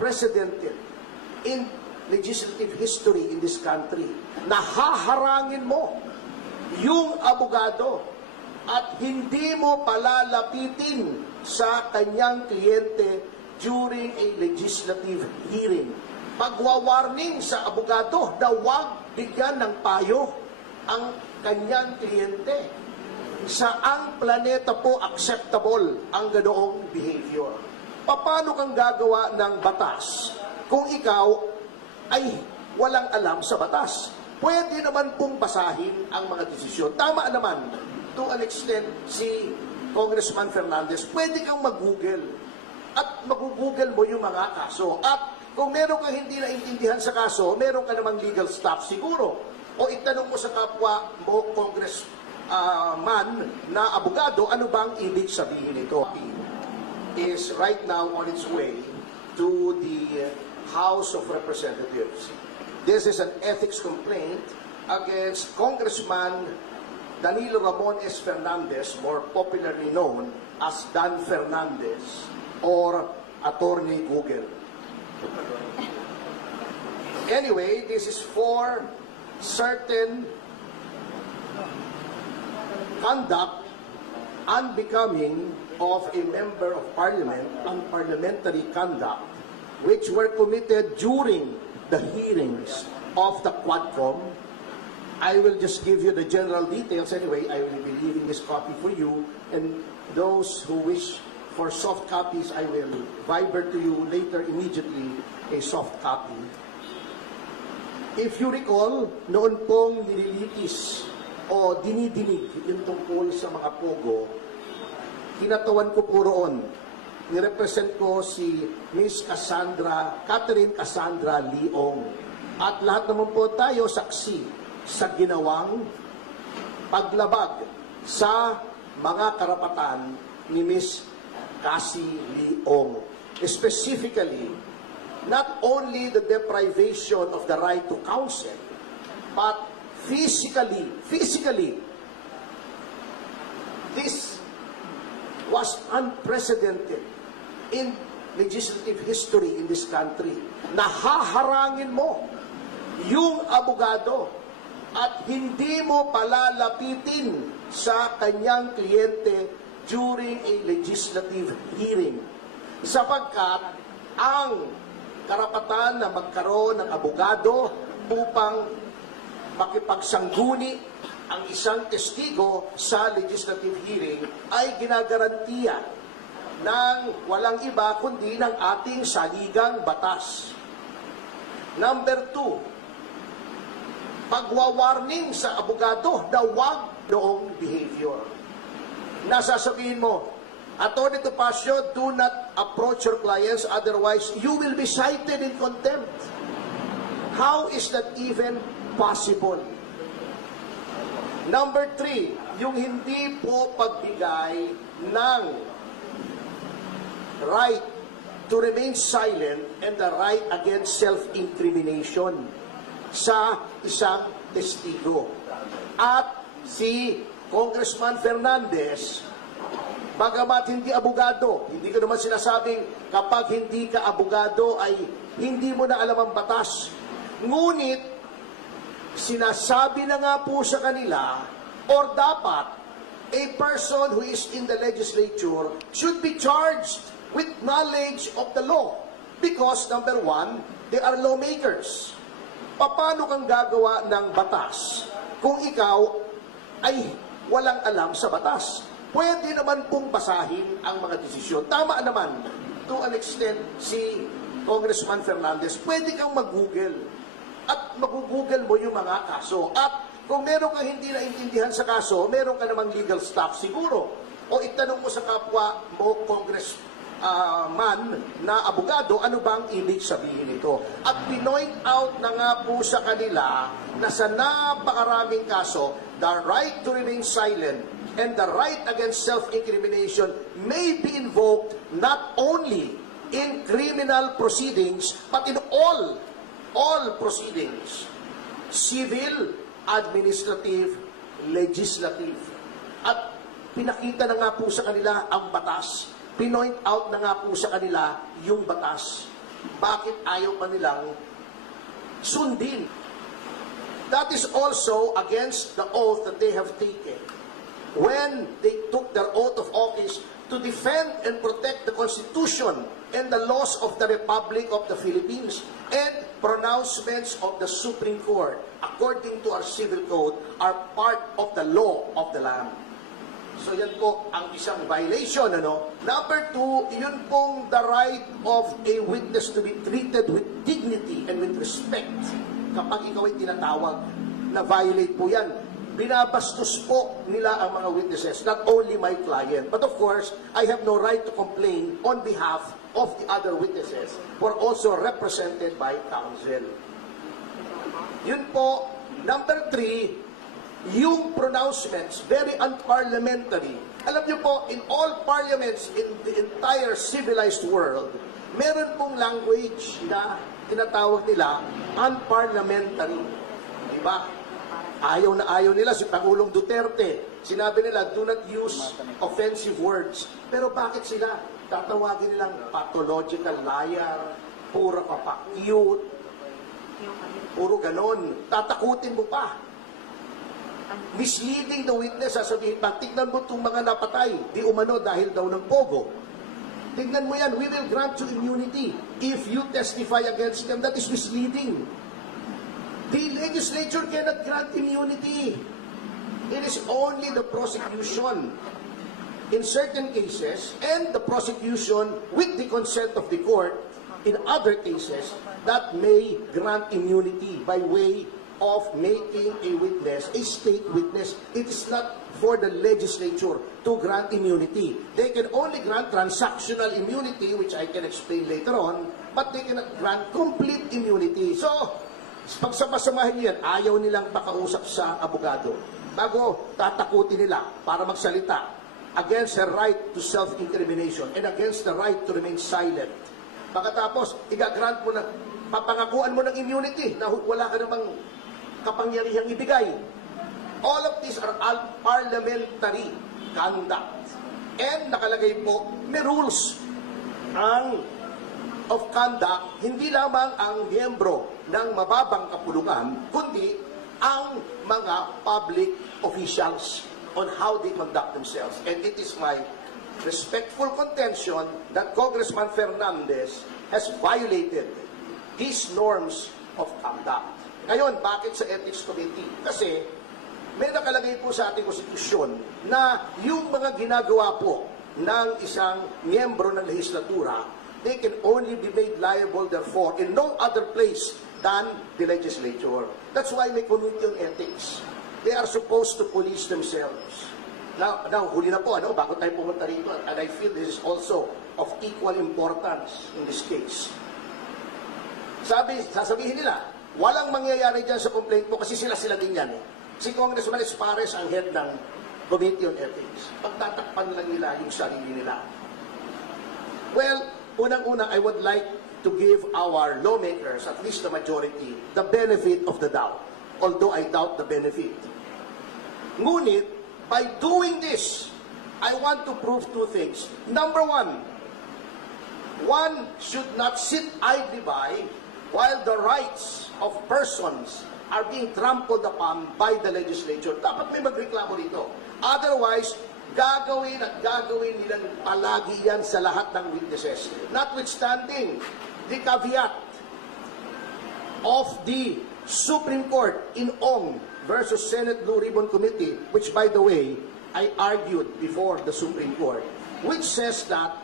unprecedented in legislative history in this country na haharangin mo yung abogado at hindi mo palalapitin sa kanyang kliyente during a legislative hearing. Pagwawarning sa abogado na huwag bigyan ng payo ang kanyang kliyente. Saang planeta po acceptable ang ganoong behavior? Paano kang gagawa ng batas kung ikaw ay walang alam sa batas? Pwede naman pong basahin ang mga desisyon. Tama naman, to an extent, si Congressman Fernandez, pwede kang mag-google at mag-google mo yung mga kaso. At kung meron kang hindi naintindihan sa kaso, meron ka namang legal staff siguro. O itanong mo sa kapwa mo, congressman na abogado, ano bang ibig sabihin nito? Is right now on its way to the House of Representatives. This is an ethics complaint against Congressman Danilo Ramon S. Fernandez, more popularly known as Dan Fernandez or Attorney Google. Anyway, this is for certain conduct unbecoming of a member of parliament, unparliamentary conduct, which were committed during the hearings of the Quadcom. I will just give you the general details anyway. I will be leaving this copy for you, and those who wish for soft copies, I will viber to you later immediately a soft copy. If you recall, noon pong nililitis o dinidinig yung tungkol sa mga pogo, kinatawan ko po roon. Nirepresent ko si Miss Catherine Cassandra Leong. At lahat naman po tayo saksi sa ginawang paglabag sa mga karapatan ni Miss Cassie Leong. Specifically, not only the deprivation of the right to counsel, but physically, this was unprecedented in legislative history in this country. Nahaharangin mo yung abogado at hindi mo palalapitin sa kanyang kliyente during a legislative hearing. Sapagkat ang karapatan na magkaroon ng abogado upang makipagsangguni ang isang testigo sa legislative hearing ay ginagarantiya ng walang iba kundi ng ating saligang batas. Number 2, pagwawarning sa abogado na huwag noong behavior. Nasasabihin mo, Attorney Topacio, do not approach your clients, otherwise you will be cited in contempt. How is that even possible? Number 3, yung hindi po pagbigay ng right to remain silent and the right against self-incrimination sa isang testigo. At si Congressman Fernandez, bagamat hindi abogado, hindi ko naman sinasabing kapag hindi ka abogado ay hindi mo na alam ang batas. Ngunit, sinasabi na nga po sa kanila, or dapat, a person who is in the legislature should be charged with knowledge of the law. Because, number 1, they are lawmakers. Paano kang gagawa ng batas kung ikaw ay walang alam sa batas? Pwede naman pong basahin ang mga desisyon. Tama naman, to an extent, si Congressman Fernandez, pwede kang mag-google. At mag-google mo yung mga kaso. At kung meron kang hindi naintindihan sa kaso, meron ka namang legal staff siguro. O itanong mo sa kapwa mo, congressman na abogado, ano bang ibig sabihin nito? At pinoint out na nga po sa kanila na sa napakaraming kaso, the right to remain silent and the right against self-incrimination may be invoked not only in criminal proceedings, but in all proceedings, civil, administrative, legislative. At pinakita na nga po sa kanila ang batas. Pinoint out na nga po sa kanila yung batas. bakit ayaw pa nilang sundin? That is also against the oath that they have taken when they took their oath of office to defend and protect the Constitution and the laws of the Republic of the Philippines and pronouncements of the Supreme Court, according to our civil code, are part of the law of the land. So yan po ang isang violation. Number two, yun pong the right of a witness to be treated with dignity and with respect. Kapag ikaw ay tinatawag, na violate po yan. Binabastos po nila ang mga witnesses, not only my client. But of course, I have no right to complain on behalf of the other witnesses who are also represented by counsel. Yun po. Number three, yung pronouncements, very unparliamentary. Alam niyo po, in all parliaments in the entire civilized world, meron pong language na tinatawag nila unparliamentary. Diba? Ayaw na ayaw nila si Pangulong Duterte. Sinabi nila, do not use offensive words. Pero bakit sila? Tatawagin nilang pathological liar, puro kapak-cute, puro ganon. Tatakutin mo pa. Misleading the witness, sasabihin pa, tignan mo itong mga napatay, di umano dahil daw ng pogo. Tignan mo yan, we will grant you immunity. If you testify against them, that is misleading. The legislature cannot grant immunity. It is only the prosecution in certain cases and the prosecution with the consent of the court in other cases that may grant immunity by way of making a witness, a state witness. It is not for the legislature to grant immunity. They can only grant transactional immunity, which I can explain later on, but they cannot grant complete immunity. So, pagsama-samahin yan, ayaw nilang pakausap sa abogado. Bago tatakutin nila para magsalita against her right to self-incrimination and against the right to remain silent. Pagkatapos, igagrant mo na, papangakuan mo ng immunity na wala ka namang kapangyarihang ibigay. All of these are parliamentary conduct. And nakalagay po, may rules of conduct, hindi lamang ang miyembro ng mababang kapulungan, kundi ang mga public officials on how they conduct themselves. And it is my respectful contention that Congressman Fernandez has violated these norms of conduct. Ngayon, bakit sa Ethics Committee? Kasi may nakalagay po sa ating konstitusyon na yung mga ginagawa po ng isang miyembro ng legislatura, they can only be made liable therefore in no other place than the legislature. That's why may committee on ethics. They are supposed to police themselves. Now huli na po, bago tayo pumunta rito, and I feel this is also of equal importance in this case. Sasabihin nila, walang mangyayari dyan sa complaint mo kasi sila din yan. Si Congressman Espares ang head ng Committee on Ethics. Pagtatakpan lang nila yung sarili nila. Well, unang-una, I would like to give our lawmakers, at least the majority, the benefit of the doubt. Although I doubt the benefit. Ngunit, by doing this, I want to prove two things. Number one should not sit idly by while the rights of persons are being trampled upon by the legislature. Dapat may magreklamo dito. Otherwise, gagawin nila palagi yan sa lahat ng witnesses. Notwithstanding the caveat of the Supreme Court in Ong versus Senate Blue Ribbon Committee, which by the way, I argued before the Supreme Court, which says that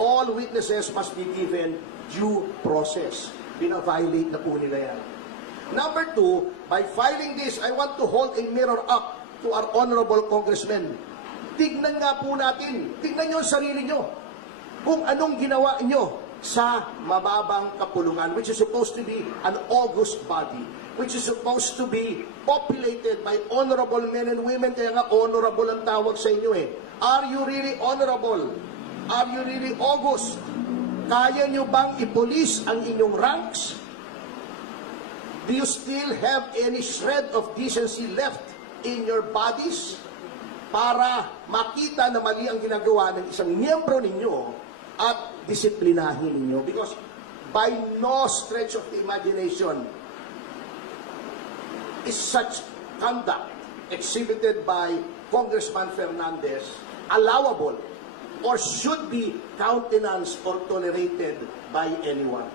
all witnesses must be given due process. Bina-violate na po nila yan. Number two, by filing this, I want to hold a mirror up to our honorable congressmen. Tignan nga po natin, tignan nyo ang sarili nyo, kung anong ginawa nyo sa mababang kapulungan, which is supposed to be an august body, which is supposed to be populated by honorable men and women, kaya nga honorable ang tawag sa inyo eh. Are you really honorable? Are you really august? Kaya nyo bang ipolis ang inyong ranks? Do you still have any shred of decency left in your bodies para makita na mali ang ginagawa ng isang miyembro ninyo at disiplinahin ninyo? Because by no stretch of the imagination is such conduct exhibited by Congressman Fernandez allowable or should be countenanced or tolerated by anyone.